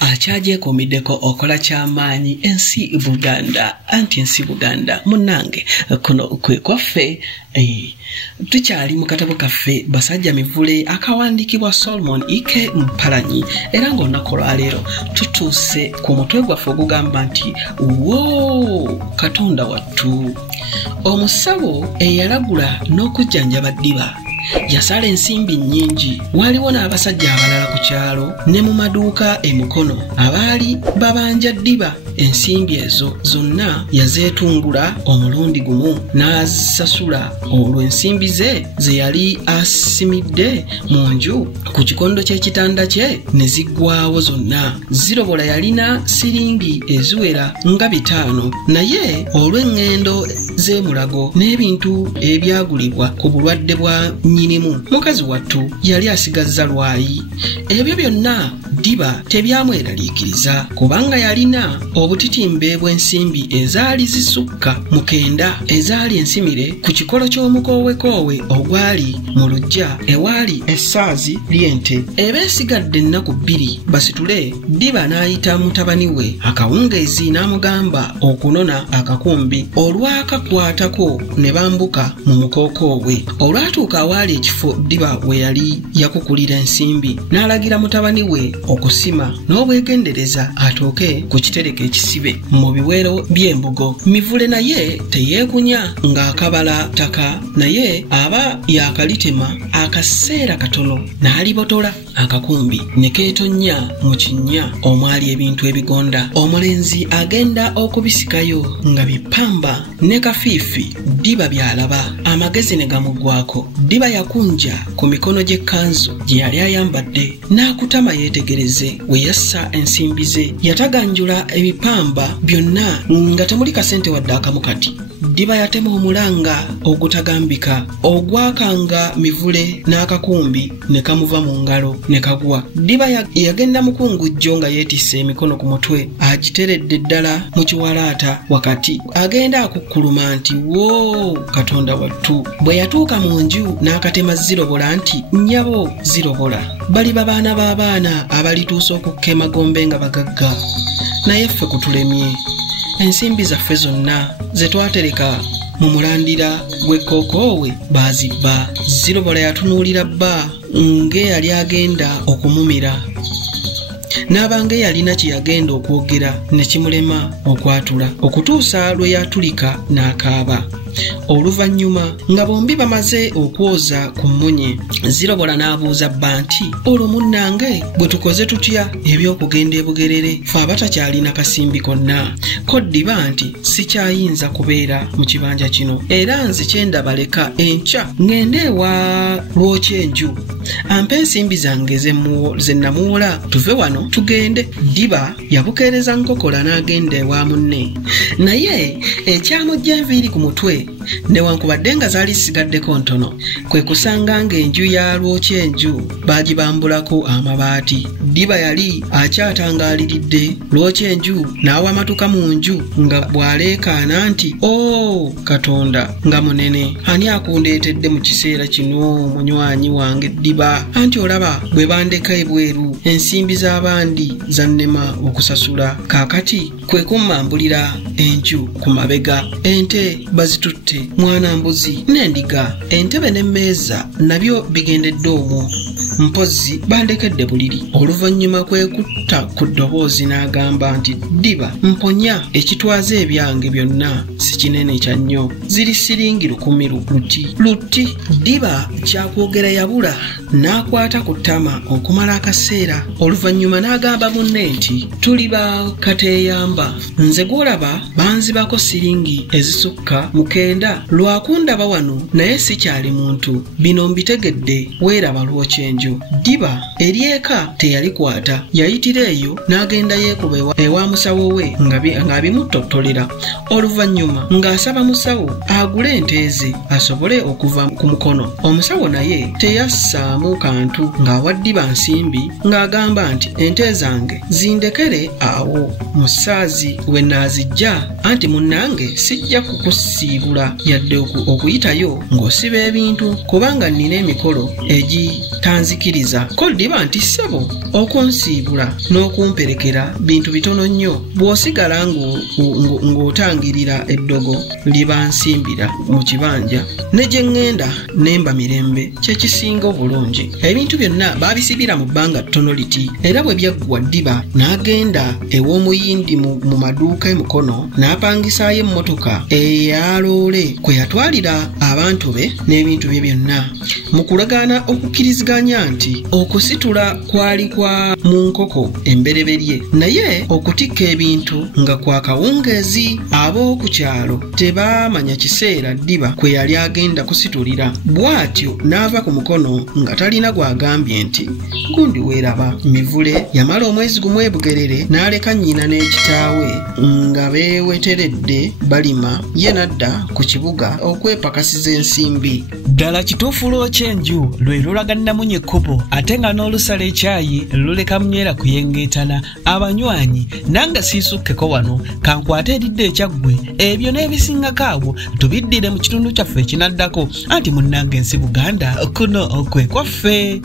akyajeekuumiddeko okola ky'amaanyi ensi Buganda anti ensi Buganda munnange kuno kwe kwaffe tukyali mu katabo kaffe Basajja Mivule akawandiikibwa Solomon Ike Mpalanyi era ng'olunaku olwaleero tutuuse ku mutwe gwaffe ogugamba nti Katonda Wattu. Omusawo eyalagula n'okujjanjaba ddiba yasala ensimbi nnyingi. Waliwo n'abasajja abalala ku kyalo ne mu maduuka emukono abaali babanja ddiba. Ensimbi ezo zonna yazeetungula omulundi gumu n'azisasula. Olwo ensimbi ze yali asimidde mu nju ku kikondo ky'ekitanda kye ne ziggwaawo zonna. Zirobola yalina siringi eziwera nga 5 naye olw'eŋŋendo z'emulago n'ebintu ebyagulibwa ku bulwadde bwa nnyinimu mukazi Wattu yali asigazza lwayi. Ebyo byonna ddiba tebyamweraliikiriza kubanga yalina obutitimbe bw'ensimbi ezaali zisukka 9 ezaali ensimire ku kikolo ky'omukoowekoowe ogwali mu luggya ewaali essaazi ly'ente. Ebeesigadde ennaku 2 basitule, ddiba n'ayita mutabani we akawungeezi n'amugamba okunona akakumbi. Olwakakwatako ne bambuka mu mukookoowe. Olwatuuka awaali ekifo ddiba we yali yakukulira ensimbi n'alagira mutabani we okusima n'obwegendereza atooke ku kitereke ekisibe mu biwero by'embugo. Mivule naye teyeekunya ng'akabala ttaka naye aba yakalitema akaseera katono n'alibotola akakumbi ne keetonnya mu kinnya omwali ebintu ebigonda. Omulenzi agenda okubisikayo nga bipamba ne kafiifi ddiba byalaba amagezi ne gamuggwako. Ddiba yakunja ku mikono gy'ekkanzu gye yali ayambadde n'akutama yeetegereze we yassa ensimbi ze. Yataganjula ebipamba byonna nga temuli kasente wadde akamu kati. Ddiba yatema omulanga ogutagambika ogwakanga Mivule n'akakumbi ne kamuva mu ngalo ne kagwa. Ddiba yagenda mukungujjo nga yeetisse emikono ku mutwe agiteredde ddala mu kiwalaata wakati agenda akukkuluma nti Katonda Wattu. Bwe yatuuka mu nju n'akatema zirobola nti nnyabo zirobola. Bali babaana b'abaana abalituusa okukema gombe nga bagagga. Naye ffe kutulemye. Ensimbi zaffe zonna ze twatereka mu mulandira gw'ekkookoowe baazibba. Zirobola yatunuulira bba ng'eyali agenda okumumira. N'abanga yalina kye yagenda okwogera ne kimulema okwatula okutuusa lwe yatulika n'akaaba. Oluvannyuma nga bombi bamaze okwoza ku mmunye, Zirobola n'abuuza bba nti olwo munnange bwe tukoze tutya eby'okugenda ebugerere fe abatakyalina kasimbi konna? Ko ddiba nti sikyayinza kubeera mu kibanja kino era nze kyendabaleka enkya ngende ewa Lwokyenju ampe ensimbi zange ze namuwola tuve wano tugende. Ddiba yabukeereza nkokola n'agenda ewa munne naye ekyamujja enviiri ku mutwe newankubadde nga zaali zisigaddeko ntono kwe kusanga ng'enju ya Lwokyenju baagibambulako amabaati. Ddiba yali akyatangaaliridde. Lwokyenju n'awa amatuka mu nju nga bw'aleekaana nti Katonda nga munene, ani akundeetedde mu kiseera kino munywanyi wange Ddiba? Anti olaba bwe bandeka ebweru ensimbi z'abandi zannema okusasula. Kaakati kwe kummambulira enju ku mabega. Ente bazitutte, mwana mbuzi n'endiga, entebe n'emmeeza nabyo bigendedde omwo. Mpozzi bandekedde buliri. Oluvannyuma kwekutta ku ddoboozi n'agamba nti Ddiba mponya ekitwaze ebyange byonna si kinene kya nnyo, ziri siringi 10 lutti. Ddiba kyakwogera yabula n'akwata ku ttama okumala akaseera. Oluvannyuma n'agamba munne nti tuli ba kateeyamba, nze gw'olaba banzibako siringi ezisukka 9 lwakundaba wano naye sikyali muntu. Bino mbitegedde, weeraba Lwokyenju. Ddiba eryeka teyalikwata, yayitira eyo n'agenda yeekuba ewa musawo we ng'abimuttotolera. Oluvannyuma ng'asaba musawo agule ente ze asobole okuva ku mukono. Omusawo naye teyassaamu kantu ng'awa Ddiba nsimbi ng'agamba nti ente zange zindekere awo mu ssaazi we naazijja, anti munnange sijja kukusiibula kunsiibula yadde okuyitayo ng'osiba ebintu kubanga nnina emikolo egitanzikiriza ko ddiba nti ssebo okunsiibula n'okumperekera bintu bitono nnyo bw'osigala ng'otangirira eddogo liba nsimbira mu kibanja ne gye ŋŋenda nemba mirembe kyekisinga obulungi. Ebintu byonna baabisibira mu bbanga ttono liti era bwe byaggwa ddiba n'agenda ew'omuyindi mu maduuka emukono n'apangisaayo emmotoka eya loole kwe yatwalira abantu be n'ebintu bye byonna mu kulagaana okukkiriziganya nti okusitula kwali kwa mu nkoko embereberye naye okutikka ebintu nga kwa kawungeezi. Ab'oku kyalo tebaamanya kiseera ddiba kwe yali agenda kusitulira bw'atyo n'ava ku mukono nga talina gw'agambye nti gundi weeraba. Mivule yamala omwezi gumu ebugerere n'aleka nnyina n'ekitaawe nga beeweteredde balima ye n'adda ku kibuga okwepakasiza ensimbi. Ddala kituufu lw'okyenju lwe lulagannamu ekkubo ate nga n'olusala ekyayi luleka munywera kuyengeetana abanywanyi nanga siisukkeko wano kankwate eridde ekyaggwe ebyo n'ebisingako awo tubiddire mu kitundu kyaffe ekinaddako anti munnange ensi Buganda kuno okwe kwaffe.